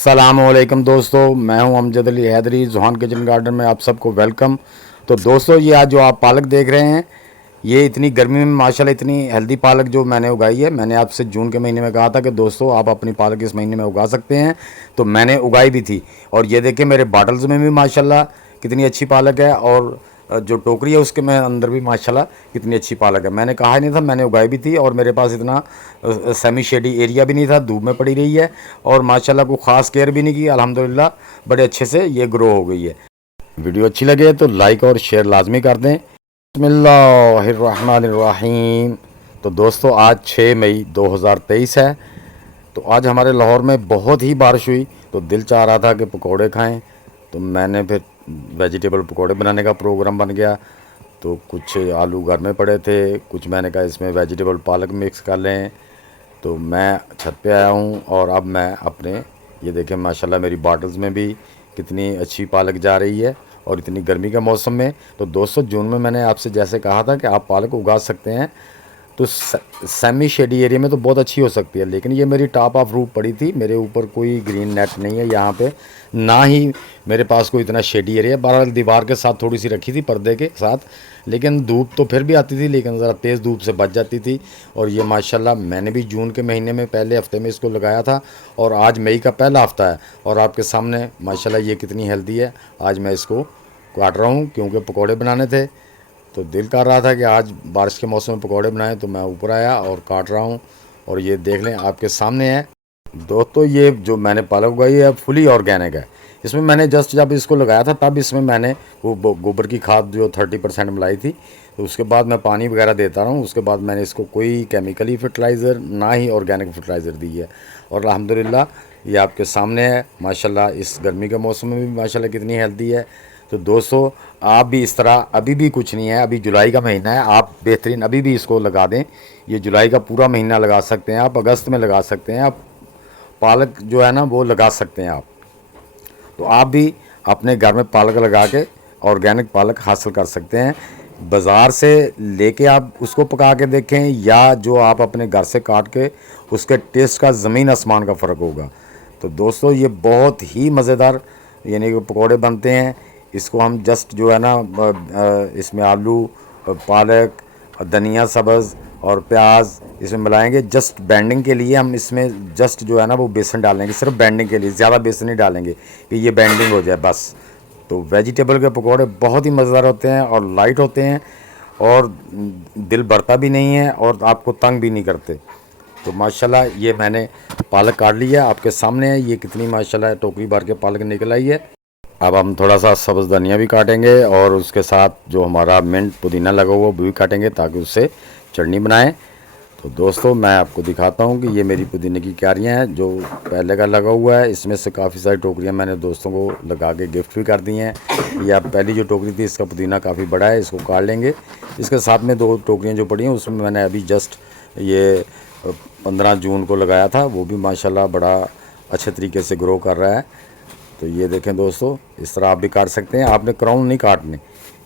अस्सलामुअलैकुम दोस्तों, मैं हूं अमजद अली हैदरी। जहान किचन गार्डन में आप सबको वेलकम। तो दोस्तों, ये आज जो आप पालक देख रहे हैं, ये इतनी गर्मी में माशाल्लाह इतनी हेल्दी पालक जो मैंने उगाई है। मैंने आपसे जून के महीने में कहा था कि दोस्तों आप अपनी पालक इस महीने में उगा सकते हैं, तो मैंने उगाई भी थी। और ये देखिए मेरे बॉटल्स में भी माशाल्लाह कितनी अच्छी पालक है, और जो टोकरी है उसके में अंदर भी माशाल्लाह कितनी अच्छी पालक है। मैंने कहा ही नहीं था, मैंने उगाई भी थी। और मेरे पास इतना सेमी शेडी एरिया भी नहीं था, धूप में पड़ी रही है। और माशाल्लाह को ख़ास केयर भी नहीं की, अल्हम्दुलिल्लाह बड़े अच्छे से ये ग्रो हो गई है। वीडियो अच्छी लगे तो लाइक और शेयर लाजमी कर दें। बिस्मिल्लाहिर्रहमानिर्रहीम। तो दोस्तों, आज 6 मई 2023 है। तो आज हमारे लाहौर में बहुत ही बारिश हुई, तो दिल चाह रहा था कि पकोड़े खाएं। तो मैंने फिर वेजिटेबल पकोड़े बनाने का प्रोग्राम बन गया। तो कुछ आलू घर में पड़े थे, कुछ मैंने कहा इसमें वेजिटेबल पालक मिक्स कर लें। तो मैं छत पे आया हूँ, और अब मैं अपने ये देखें माशाल्लाह मेरी बॉटल्स में भी कितनी अच्छी पालक जा रही है, और इतनी गर्मी के मौसम में। तो दोस्तों, जून में मैंने आपसे जैसे कहा था कि आप पालक उगा सकते हैं, तो सेमी शेडी एरिया में तो बहुत अच्छी हो सकती है। लेकिन ये मेरी टॉप ऑफ रूफ पड़ी थी, मेरे ऊपर कोई ग्रीन नेट नहीं है यहाँ पे, ना ही मेरे पास कोई इतना शेडी एरिया। बहरहाल दीवार के साथ थोड़ी सी रखी थी, पर्दे के साथ, लेकिन धूप तो फिर भी आती थी, लेकिन ज़रा तेज़ धूप से बच जाती थी। और ये माशाल्लाह मैंने भी जून के महीने में पहले हफ्ते में इसको लगाया था, और आज मई का पहला हफ्ता है, और आपके सामने माशाल्लाह ये कितनी हेल्दी है। आज मैं इसको काट रहा हूँ क्योंकि पकौड़े बनाने थे, तो दिल कर रहा था कि आज बारिश के मौसम में पकौड़े बनाएं। तो मैं ऊपर आया और काट रहा हूँ, और ये देख लें आपके सामने है। दोस्तों, ये जो मैंने पालक उगाई है फुली ऑर्गेनिक है। इसमें मैंने जस्ट जब इसको लगाया था तब इसमें मैंने वो गोबर की खाद जो 30% मिलाई थी। तो उसके बाद मैं पानी वगैरह देता रहा हूँ। उसके बाद मैंने इसको कोई केमिकली फर्टिलाइज़र ना ही ऑर्गेनिक फर्टिलाइज़र दी है। और अल्हम्दुलिल्लाह ये आपके सामने है माशाल्लाह। इस गर्मी के मौसम में भी माशाल्लाह कितनी हेल्दी है। तो दोस्तों, आप भी इस तरह, अभी भी कुछ नहीं है, अभी जुलाई का महीना है, आप बेहतरीन अभी भी इसको लगा दें। ये जुलाई का पूरा महीना लगा सकते हैं आप, अगस्त में लगा सकते हैं आप, पालक जो है ना वो लगा सकते हैं आप। तो आप भी अपने घर में पालक लगा के ऑर्गेनिक पालक हासिल कर सकते हैं। बाज़ार से लेके आप उसको पका के देखें, या जो आप अपने घर से काट के, उसके टेस्ट का ज़मीन आसमान का फ़र्क होगा। तो दोस्तों, ये बहुत ही मज़ेदार यानी कि पकोड़े बनते हैं। इसको हम जस्ट जो है ना इसमें आलू, पालक, धनिया सब्ज़ और प्याज इसमें मिलाएंगे जस्ट बैंडिंग के लिए। हम इसमें जस्ट जो है ना वो बेसन डालेंगे, सिर्फ बैंडिंग के लिए, ज़्यादा बेसन नहीं डालेंगे कि ये बैंडिंग हो जाए बस। तो वेजिटेबल के पकोड़े बहुत ही मज़ेदार होते हैं और लाइट होते हैं, और दिल भरता भी नहीं है, और आपको तंग भी नहीं करते। तो माशाल्लाह ये मैंने पालक काट लिया, आपके सामने है। ये कितनी माशाल्लाह टोकरी भर के पालक निकल आई है। अब हम थोड़ा सा सब्ज़ धनिया भी काटेंगे, और उसके साथ जो हमारा मिंट पुदीना लगा हुआ वो भी काटेंगे, ताकि उससे चटनी बनाएं। तो दोस्तों, मैं आपको दिखाता हूँ कि ये मेरी पुदीने की क्यारियाँ हैं, जो पहले का लगा हुआ है। इसमें से काफ़ी सारी टोकरियाँ मैंने दोस्तों को लगा के गिफ्ट भी कर दी हैं। ये अब पहली जो टोकरी थी इसका पुदीना काफ़ी बड़ा है, इसको काट लेंगे। इसके साथ में 2 टोकरियाँ जो पड़ी हैं उसमें मैंने अभी जस्ट ये 15 जून को लगाया था, वो भी माशाल्लाह बड़ा अच्छे तरीके से ग्रो कर रहा है। तो ये देखें दोस्तों, इस तरह आप भी काट सकते हैं, आपने क्राउन नहीं काटने।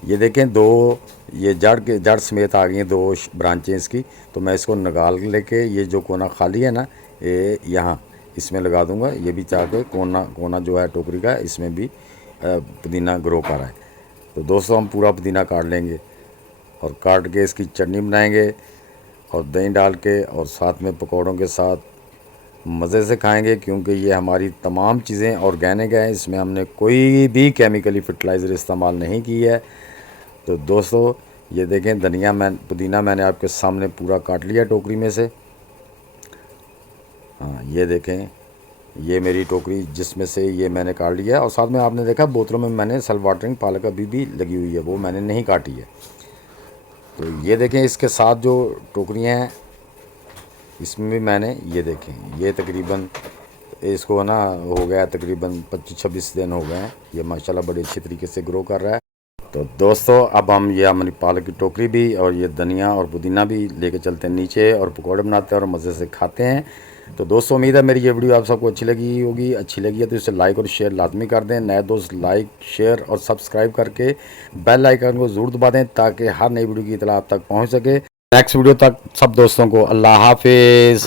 ये देखें 2 ये जड़ समेत आ गई हैं 2 ब्रांचें इसकी। तो मैं इसको निकाल लेके, ये जो कोना खाली है ना, ये यहाँ इसमें लगा दूंगा। ये भी चाह के कोना जो है टोकरी का, इसमें भी पुदीना ग्रो कर रहा है। तो दोस्तों, हम पूरा पुदीना काट लेंगे, और काट के इसकी चटनी बनाएंगे, और दही डाल के, और साथ में पकौड़ों के साथ मज़े से खाएंगे। क्योंकि ये हमारी तमाम चीज़ें ऑर्गेनिक हैं, इसमें हमने कोई भी केमिकली फर्टिलाइज़र इस्तेमाल नहीं की है। तो दोस्तों, ये देखें पुदीना मैंने आपके सामने पूरा काट लिया टोकरी में से। हाँ, ये देखें, ये मेरी टोकरी जिसमें से ये मैंने काट लिया है। और साथ में आपने देखा बोतलों में मैंने सेल्फ वाटरिंग पालक अभी भी लगी हुई है, वो मैंने नहीं काटी है। तो ये देखें, इसके साथ जो टोकरियाँ हैं इसमें भी मैंने, ये देखें, ये तकरीबन इसको ना हो गया तकरीबन 25-26 दिन हो गए हैं। ये माशाल्लाह बड़ी अच्छी तरीके से ग्रो कर रहा है। तो दोस्तों, अब हम ये हमारी पालक की टोकरी भी और ये धनिया और पुदीना भी लेके चलते हैं नीचे, और पकौड़े बनाते हैं और मज़े से खाते हैं। तो दोस्तों, उम्मीद है मेरी ये वीडियो आप सबको अच्छी लगी होगी। अच्छी लगी है तो इसे लाइक और शेयर लाजमी कर दें। नए दोस्त लाइक, शेयर और सब्सक्राइब करके बेल आइकन को ज़रूर दबा दें, ताकि हर नई वीडियो की इतला आप तक पहुँच सके। नेक्स्ट वीडियो तक सब दोस्तों को अल्लाह हाफिज़।